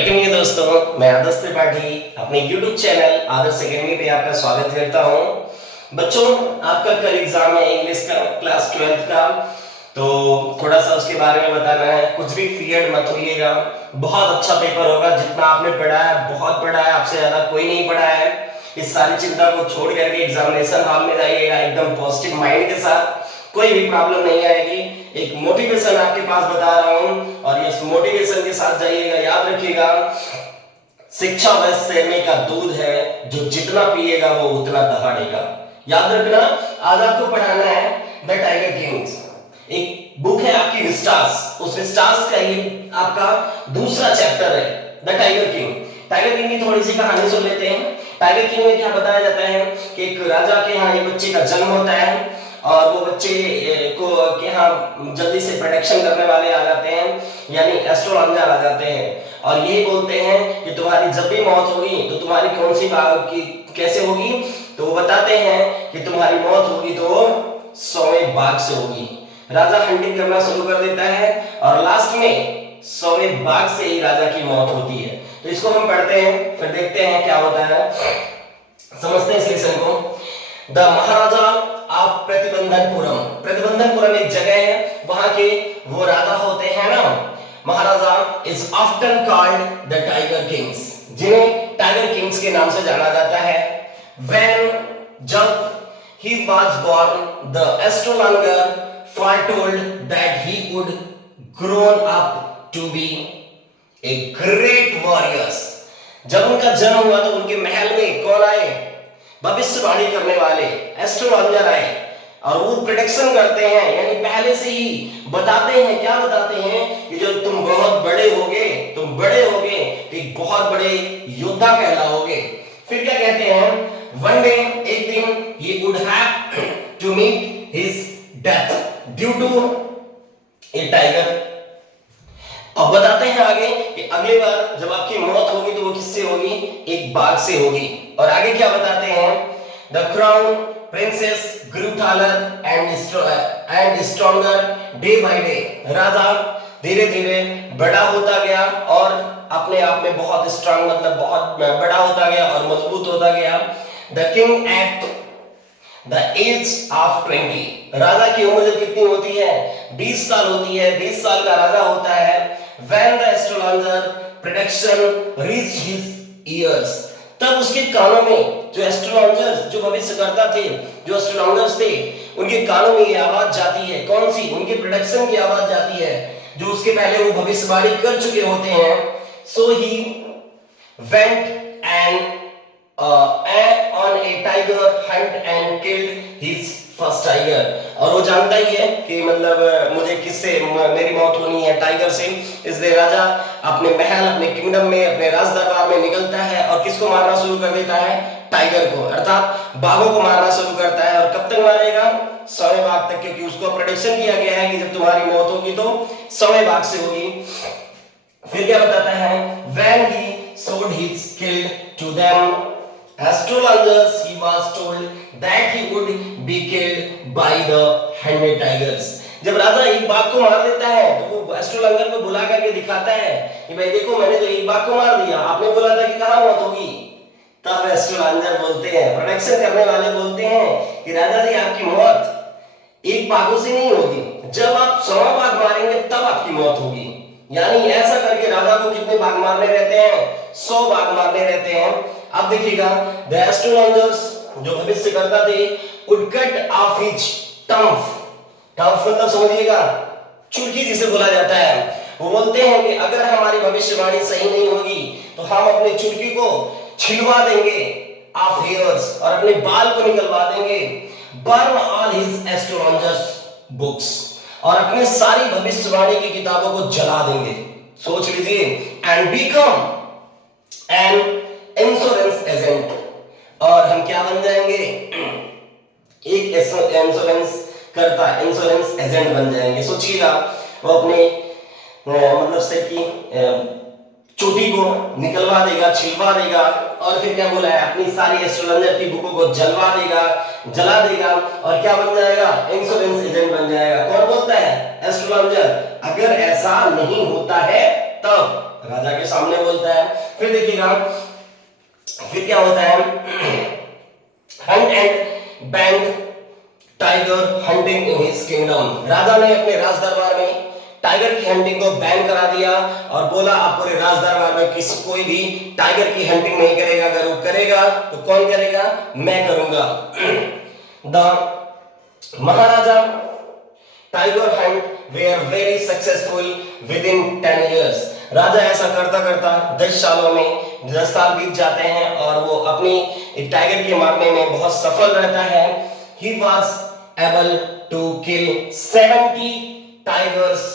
Welcome दोस्तों, मैं आदर्श त्रिपाठी अपने YouTube चैनल आदर्श अकेडमी पे आपका स्वागत करता हूं। बच्चों, आपका कल एग्जाम है इंग्लिश का क्लास 12th का, तो थोड़ा सा उसके बारे में बताना है। कुछ भी फियर मत होइएगा, बहुत अच्छा पेपर होगा। जितना आपने पढ़ा है बहुत पढ़ा है, आपसे ज्यादा कोई नहीं पढ़ा है। इस सारी चिंता को छोड़ करके एग्जामिनेशन हॉल में जाइएगा एकदम पॉजिटिव माइंड के साथ, कोई भी प्रॉब्लम नहीं आएगी। एक मोटिवेशन आपके पास बता रहा हूं और इस मोटिवेशन के साथ जाइएगा। याद रखिएगा, शिक्षा वह शेरनी का दूध है, जो जितना पिएगा वो उतना दहाड़ेगा। याद रखना, आज आपको पढ़ाना है द टाइगर किंग्स। एक बुक है आपकी विस्टास, उस विस्टास का ये आपका दूसरा चैप्टर है the tiger king. Tiger king की थोड़ी सी कहानी सुन लेते हैं। टाइगर किंग में क्या बताया जाता है कि एक राजा के यहाँ एक बच्चे का जन्म होता है और वो बच्चे को के यहाँ जल्दी से प्रेडिक्शन करने वाले आ जाते हैं, यानी एस्ट्रोलॉजर आ जाते हैं और यही बोलते हैं कि तुम्हारी जब भी मौत होगी तो तुम्हारी कौन सी की कैसे होगी। तो वो बताते हैं कि तुम्हारी मौत होगी तो 100वें बाघ से होगी। राजा हंटिंग करना शुरू कर देता है और लास्ट में 100वें बाघ से ही राजा की मौत होती है। तो इसको हम पढ़ते हैं, फिर देखते हैं क्या होता है, समझते हैं इस लेसन को। The Maharaja of प्रतिबंधनपुरम। प्रतिबंधनपुरम एक जगह है, वहां के वो राजा होते हैं ना, maharaja is often called the tiger kings, जिन्हें टाइगर किंग्स के नाम से जाना जाता है। व्हेन जब he was born, the astrologer foretold that he would grown up to be a great warriors। जब उनका जन्म हुआ तो उनके महल में कौन आए? भविष्यवाणी करने वाले एस्ट्रोलॉजर आए और वो प्रेडिक्शन करते हैं, यानी पहले से ही बताते हैं। क्या बताते हैं कि जब तुम बहुत बड़े होगे, तुम बड़े होगे तो एक बहुत बड़े योद्धा कहलाओगे। फिर क्या कहते हैं? वन डे, एक दिन, he would have to meet his death due to a tiger। अब बताते हैं आगे कि अगली बार जब आपकी मौत होगी तो वो किससे होगी? एक बाघ से होगी। और आगे क्या बताते हैं? The crown princess grew taller and stronger day by day। राजा धीरे धीरे बड़ा होता गया और अपने आप में बहुत स्ट्रांग, मतलब बहुत बड़ा होता गया और मजबूत होता गया। The king at the age of 20। राजा की उम्र जब कितनी होती है? 20 साल होती है। 20 साल का राजा होता है। When the astrologer prediction reached his ears, तब उसके कानों में, जो एस्ट्रोलॉजर्स, जो भविष्यकर्ता थे, जो एस्ट्रोलॉजर्स थे, उनके कानों में ये आवाज जाती है। कौन सी? उनके प्रेडिक्शन की आवाज जाती है, जो उसके पहले वो भविष्यवाणी कर चुके होते हैं। So he went and on a tiger hunt and killed his first tiger। और वो जानता ही है कि मतलब मुझे किससे मेरी मौत होनी है? टाइगर से। इसलिए राजा अपने महल, अपने किंगडम में, अपने राज दरबार में निकलता है और किसको मारना शुरू कर देता है? टाइगर को, अर्थात बाघों को मारना शुरू करता है। और कब तक मारेगा? 100वें बाघ तक, क्योंकि उसको प्रेडिक्शन किया गया है कि जब तुम्हारी मौत होगी तो 100वें बाघ से होगी। फिर क्या बताता है? When he showed his killed to them astrologers, he was told that he would be killed by the 100 tigers। जब राजा एक बाघ को मार देता है तो वो एस्ट्रोलॉजर को बुला करके दिखाता है कि भाई देखो, मैंने तो एक बाघ को मार दिया, आपने बोला था कि कहां मौत होगी। तब एस्ट्रोलॉजर बोलते हैं, प्रेडिक्शन करने वाले बोलते हैं कि राजा जी, आपकी मौत एक बाघों से नहीं होगी, जब आप 100वां बाघ मारेंगे तब आपकी मौत होगी। यानी ऐसा करके राजा को कितने बाघ मारने रहते हैं? 100 बाघ मारने रहते हैं। अब देखिएगा, द एस्ट्रोलॉजर्स, जो भविष्य करता थे, would cut off his tongue। Tough मतलब समझिएगा, चुटकी जिसे बोला जाता है। वो बोलते हैं कि अगर हमारी भविष्यवाणी सही नहीं होगी तो हम अपने चुटकी को छिलवा देंगे ऑफ हेयर्स, और अपने बाल को निकलवा देंगे। Burn all his astrologers books, और अपनी सारी भविष्यवाणी की किताबों को जला देंगे। सोच लीजिए। And become an insurance agent, और हम क्या बन जाएंगे? एक इंश्योरेंस करता, इंश्योरेंस एजेंट बन जाएंगे। सोचिएगा, वो अपने मतलब से की चोटी को निकलवा देगा, छिलवा देगा, और फिर क्या बोला है? अपनी सारी एस्ट्रोलॉजर की बुकों को जलवा देगा, जला देगा, और क्या बन जाएगा? इंश्योरेंस एजेंट बन जाएगा। कौन बोलता है? एस्ट्रोलॉजर। अगर ऐसा नहीं होता है तब राजा के सामने बोलता है। फिर देखिएगा फिर क्या होता है, hunt and banned tiger hunting in his kingdom. राजा ने अपने राज दरबार में टाइगर की हंटिंग को बैन करा दिया और बोला आप पूरे राज दरबार में किसी कोई भी टाइगर की हंटिंग नहीं करेगा, अगर वो करेगा तो कौन करेगा, मैं करूंगा। The Maharaja tiger hunt were very successful within 10 years। राजा ऐसा करता करता 10 सालों में 10 साल बीत जाते हैं और वो अपनी टाइगर के मारने में बहुत सफल रहता है। He was able to kill 70 tigers।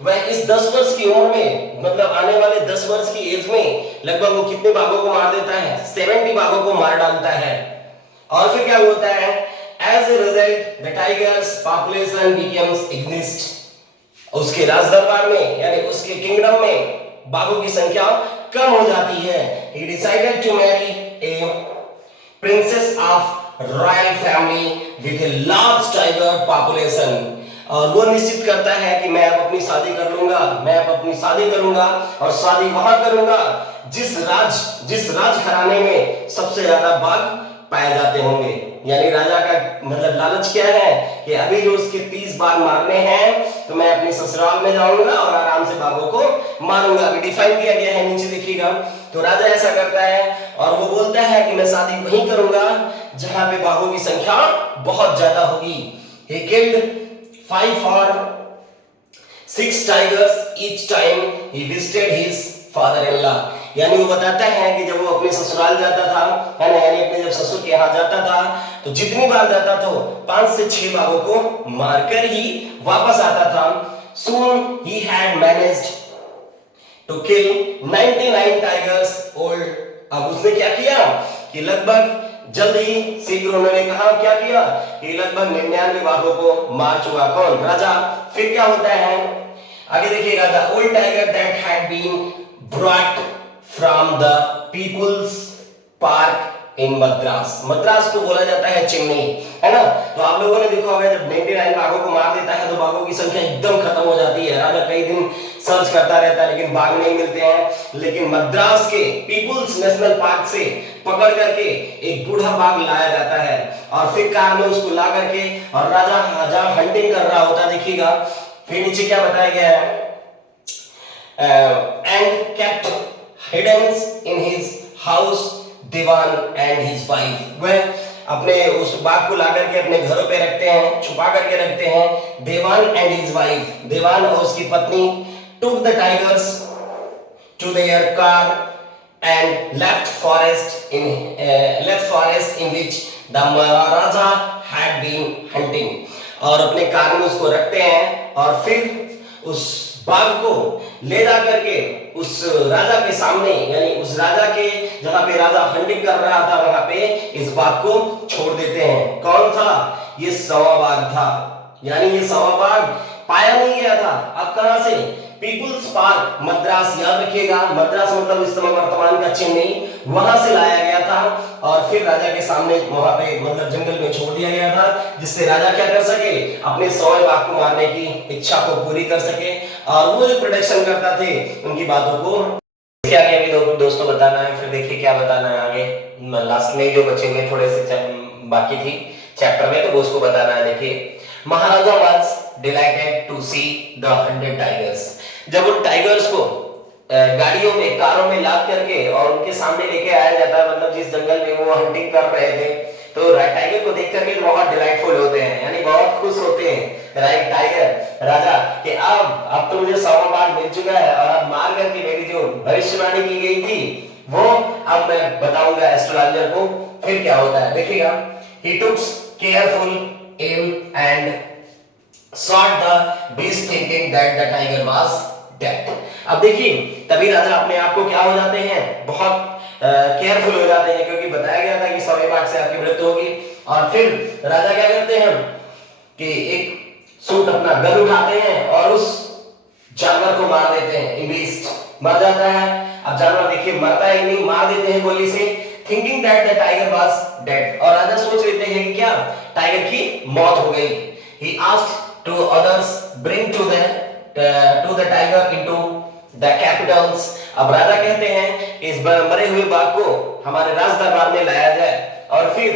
वह इस 10 वर्ष की उम्र में, मतलब आने वाले 10 वर्ष की एज में लगभग वो कितने बाघों को मार देता है, 70 बाघों को मार डालता है। और फिर क्या होता है, as a result the tigers population becomes exist. उसके राज दरबार में यानी उसके किंगडम में बाघों की संख्या कम हो जाती है। He decided to marry a princess of royal family with a large tiger population। और वो निश्चित करता है कि मैं अब अपनी शादी कर लूंगा, मैं अब अपनी शादी करूंगा और शादी वहां करूंगा जिस राज घराने में सबसे ज्यादा बाघ पाए जाते होंगे। यानी राजा का मतलब लालच क्या है कि अभी जो उसके 30 बाघ मारने हैं तो मैं अपनी ससुराल में जाऊंगा और आराम से बाघों को मारूंगा। अभी डिफाइन किया गया है, नीचे देखिएगा। तो राजा ऐसा करता है और वो बोलता है कि मैं शादी वहीं करूंगा जहां पे बाघों की संख्या बहुत ज्यादा होगी। He killed 5 or 6 tigers each time he visited his father-in-law। यानी वो बताता है कि जब वो अपने ससुराल जाता था, है ना, यानी अपने जब ससुर के यहाँ जाता था तो जितनी बार जाता था 5 से 6 बाघों को मारकर ही वापस आता था। Soon he had managed to kill 99 tigers old। अब उसने क्या किया कि लगभग जल्द ही शीघ्र उन्होंने कहा क्या किया कि लगभग 99 बाघों को मार चुका कौन, राजा। फिर क्या होता है आगे देखिएगा, the old tiger that had been brought from the people's park in Madras. Madras को बोला जाता है चेन्नई, है ना। तो आप लोगों ने देखा होगा जब 99 बाघों को मार देता है तो बाघों की संख्या एकदम खत्म हो जाती है। राजा कई दिन सर्च करता रहता है लेकिन बाघ नहीं मिलते हैं। लेकिन मद्रास के पीपुल्स नेशनल पार्क से पकड़ करके एक बूढ़ा बाघ लाया जाता है और फिर कार में उसको ला करके और राजा जहां हंटिंग कर रहा होता देखिएगा। फिर नीचे क्या बताया गया है, and kept hidden in his house Dewan and his wife. वह अपने उस बाघ को लाकर के अपने घरों पे रखते हैं, छुपा करके रखते हैं। देवान एंड हिज वाइफ, देवान और उसकी पत्नी, took the tigers to their car and left forest in which the Maharaja had been hunting। और अपने कार में उसको रखते हैं और फिर उस बाघ को ले जा करके उस राजा के सामने यानी उस राजा के जहां पे राजा हंटिंग कर रहा था वहां पे इस बाघ को छोड़ देते हैं। कौन था, ये सवा बाघ था। यानी ये सवा बाघ पाया नहीं गया था। अब कहां से, पीपुल्स पार्क मद्रास, याद रखिएगा मद्रास मतलब इस समय वर्तमान का चेन्नई, वहां से लाया गया था और फिर राजा के सामने वहां पे मतलब जंगल में छोड़ दिया गया था जिससे राजा क्या कर सके, अपने 100 बाघ को मारने की इच्छा को पूरी कर सके। और वो जो प्रोटेक्शन करता थे उनकी बातों को क्या क्या भी दोस्तों बताना है। फिर देखिए क्या बताना है आगे लास्ट में जो बचेंगे थोड़े से बाकी थी चैप्टर में तो वो उसको बताना है। देखिए maharaja was delighted to see the 100 tigers. जब उन टाइगर्स को गाड़ियों में कारों में लाद करके और उनके सामने लेके आया जाता है, मतलब जिस जंगल में वो हंटिंग कर रहे थे तो टाइगर को देख करके बहुत डिलाइटफुल होते हैं यानी बहुत खुश होते हैं राइट टाइगर राजा कि अब तो मुझे 100 बाघ मिल चुका है और अब मार करके मेरी जो भविष्यवाणी की गई थी वो अब मैं बताऊंगा एस्ट्रोलॉजर को। फिर क्या होता है देखिएगा, he took careful aim and shot the beast thinking that the tiger was dead। अब देखिए तभी राजा अपने आप को क्या हो जाते हैं, बहुत केयरफुल हो जाते हैं क्योंकि बताया गया था कि 100 बाघ से आपकी मृत्यु होगी। और फिर राजा क्या करते हैं कि एक सूट अपना गन उठाते हैं और उस जानवर को मार देते हैं। बीस्ट मर जाता है। अब जानवर देखिए मरता ही नहीं, मार देते हैं गोली से, thinking that the tiger was dead. और राजा सोच लेते हैं कि क्या टाइगर की मौत हो गई। He asked to others bring to the tiger into the capitals. अब राजा कहते हैं इस मरे हुए बाघ को हमारे राज दरबार में लाया जाए, और फिर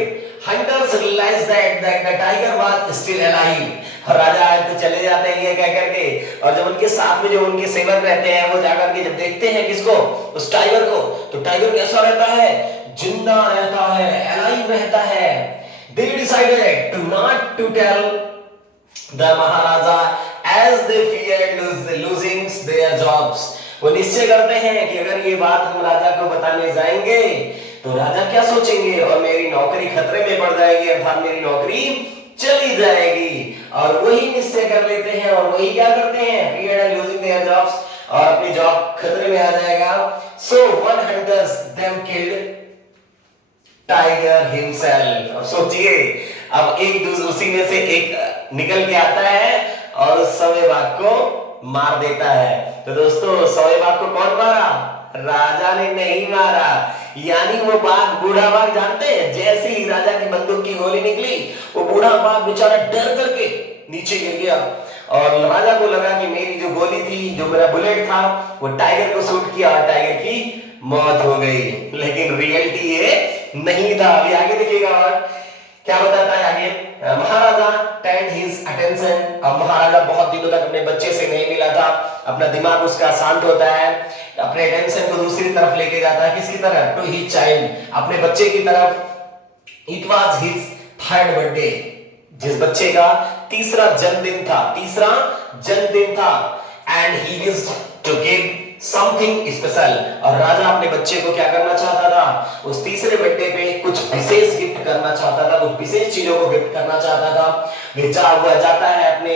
hunters realise that the tiger was still alive. और राजा आए तो चले जाते हैं ये कह करके, और जब उनके साथ में जो उनके सेवक रहते हैं वो जाकर के जब देखते हैं किसको, उस टाइगर को, तो टाइगर कैसा रहता है, जिंदा रहता है, अलाइव रहता है। They decided to not to tell the Maharaja as they feared losing their jobs। वो निश्चय करते हैं कि अगर ये बात हम राजा को बताने जाएंगे तो राजा क्या सोचेंगे, और मेरी नौकरी खतरे में पड़ जाएगी, अर्थात मेरी नौकरी चली जाएगी। और वही निश्चय कर लेते हैं, और वही क्या करते हैं, feared losing their jobs, और अपनी जॉब खतरे में आ जाएगा। So one hunters them killed tiger himself. अब सोचिए, अब एक दूसरे उसी में से एक निकल के आता है और उस सौवे बाघ को मार देता है। तो दोस्तों सौवे बाघ को कौन मारा, राजा ने नहीं मारा। यानी वो बाघ, बूढ़ा बाघ जानते हैं, जैसे ही राजा की बंदूक की गोली निकली वो बूढ़ा बाघ बेचारा डर करके नीचे गिर गया, और राजा को लगा कि मेरी जो गोली थी, जो मेरा बुलेट था, वो टाइगर को शूट किया और टाइगर की मौत हो गई। लेकिन रियलिटी ये नहीं था। अभी आगे देखिएगा और क्या बताता है आगे, महाराजा turned his attention। अब महाराजा बहुत दिनों तक अपने बच्चे से नहीं मिला था, अपना दिमाग उसका शांत होता है, अपने अटेंशन को दूसरी तरफ लेके जाता है, किसकी तरफ, टू हिज चाइल्ड, अपने बच्चे की तरफ। It was his third birthday, जिस बच्चे का तीसरा जन्मदिन था, and he wished to give something special. और राजा अपने बच्चे को क्या करना चाहता था, उस तीसरे बर्थडे पे कुछ विशेष गिफ्ट करना चाहता था, कुछ विशेष चीजों को गिफ्ट करना चाहता था। वह जाता है अपने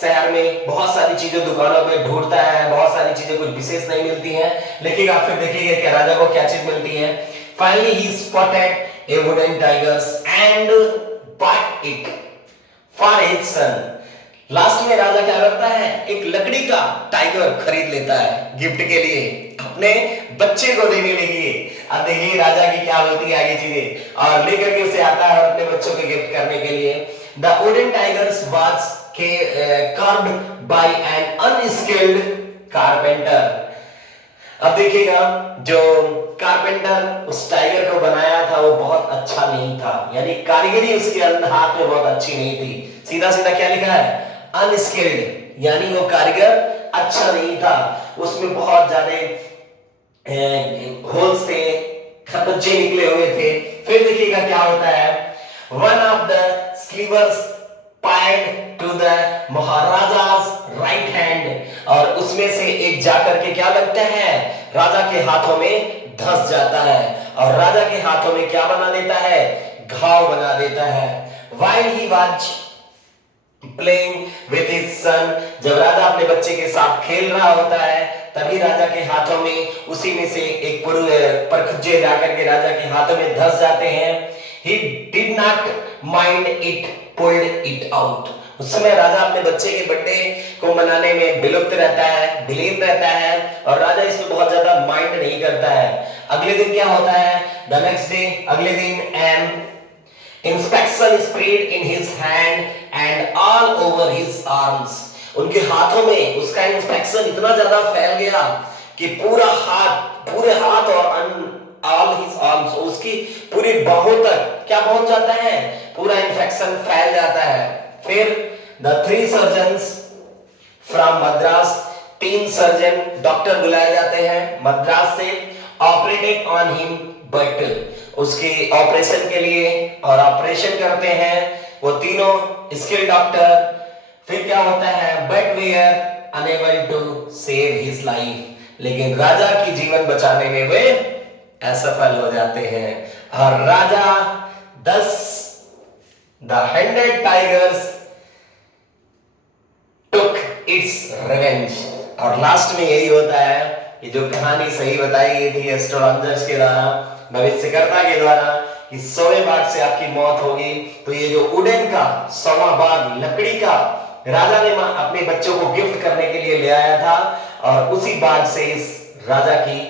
शहर में, बहुत सारी चीजें दुकानों पे ढूंढता है, बहुत सारी चीजें कुछ विशेष नहीं मिलती हैं, लेकिन आप फिर देखिएगा कि राजा को क्या चीज मिलती है। Finally he spotted A wooden tigers and bought it for his son. Last में राजा क्या करता है, एक लकड़ी का टाइगर खरीद लेता है गिफ्ट के लिए अपने बच्चे को देने के लिए। अब देखिए राजा की क्या होती है आगे चीजें, और लेकर के उसे आता है और अपने बच्चों को गिफ्ट करने के लिए। The wooden tigers was carved by an unskilled carpenter। अब देखिएगा जो कारपेंटर उस टाइगर को बनाया था वो बहुत अच्छा नहीं था, यानी कारीगरी उसके अंदर हाथ में बहुत अच्छी नहीं थी। सीधा सीधा क्या लिखा है, अनस्किल्ड, यानी वो कारीगर अच्छा नहीं था, उसमें बहुत ज्यादा होल्स थे, खपच्चे निकले हुए थे। फिर देखिएगा क्या होता है, one of the slivers paid to the maharaja's right hand, और उसमें से एक जाकर के क्या लगता है, राजा के हाथों में धंस जाता है, और राजा के हाथों में क्या बना देता है, घाव बना देता है। While he was playing with his son, जब राजा अपने बच्चे के साथ खेल रहा होता है तभी राजा के हाथों में उसी में से एक परखुज्जे जाकर के राजा के हाथों में धंस जाते हैं। He did not mind it, pulled it out। उस समय राजा अपने बच्चे के बर्थडे को मनाने में विलुप्त रहता है, विलीन रहता है, और राजा इसमें बहुत ज्यादा माइंड नहीं करता है। अगले दिन क्या होता है, द नेक्स्ट डे, अगले दिन an inspection spread in his hand and all over his arms. उनके हाथों में उसका इंस्पेक्शन इतना ज्यादा फैल गया कि पूरे हाथ और ऑल हिज आर्म्स, उसकी पूरी बाहों तक क्या पहुंच जाता है, पूरा इंफेक्शन फैल जाता है। फिर the 3 surgeons from Madras, 3 surgeon doctor बुलाए जाते हैं मद्रास से, ऑपरेटेड ऑन हिम, बट उसके ऑपरेशन के लिए और ऑपरेशन करते हैं वो तीनों स्किल डॉक्टर। फिर क्या होता है, but we are unable to save his life, लेकिन राजा की जीवन बचाने में वे असफल हो जाते हैं, और राजा 100 टाइगर्स took its revenge। और लास्ट में यही होता है कि जो कहानी सही बताई गई थी एस्ट्रोलॉजर्स के द्वारा, भविष्यकर्ता के द्वारा, कि 100वें बाघ से आपकी मौत होगी, तो ये जो वुडन का 100वां बाघ लकड़ी का राजा ने अपने बच्चों को गिफ्ट करने के लिए ले आया था, और उसी बाघ से इस राजा की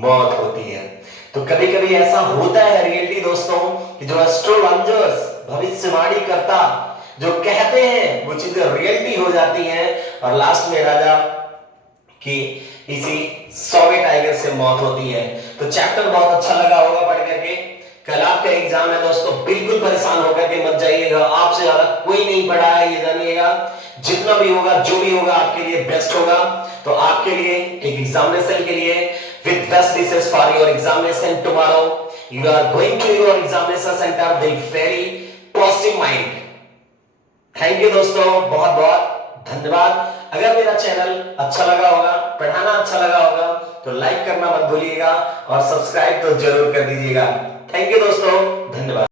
मौत होती है। तो कभी कभी ऐसा होता है रियलिटी दोस्तों कि जो एस्ट्रोलॉजर्स भविष्यवाणी करता जो कहते हैं वो चीजें रियलिटी हो जाती हैं, और लास्ट में राजा की इसी सौवे टाइगर से मौत होती है। तो चैप्टर बहुत अच्छा लगा होगा पढ़ करके। कल आपका एग्जाम है दोस्तों, बिल्कुल परेशान होकर के मत जाइएगा, आपसे ज्यादा कोई नहीं पढ़ा है ये जानिएगा। जितना भी होगा, जो भी होगा आपके लिए बेस्ट होगा। तो आपके लिए एक एग्जामिनेशन के लिए with best wishes for your examination tomorrow, you are going to your examination center with very positive mind। Thank you दोस्तों, बहुत बहुत धन्यवाद। अगर मेरा चैनल अच्छा लगा होगा, पढ़ाना अच्छा लगा होगा, तो लाइक करना मत भूलिएगा और सब्सक्राइब तो जरूर कर दीजिएगा। थैंक यू दोस्तों, धन्यवाद।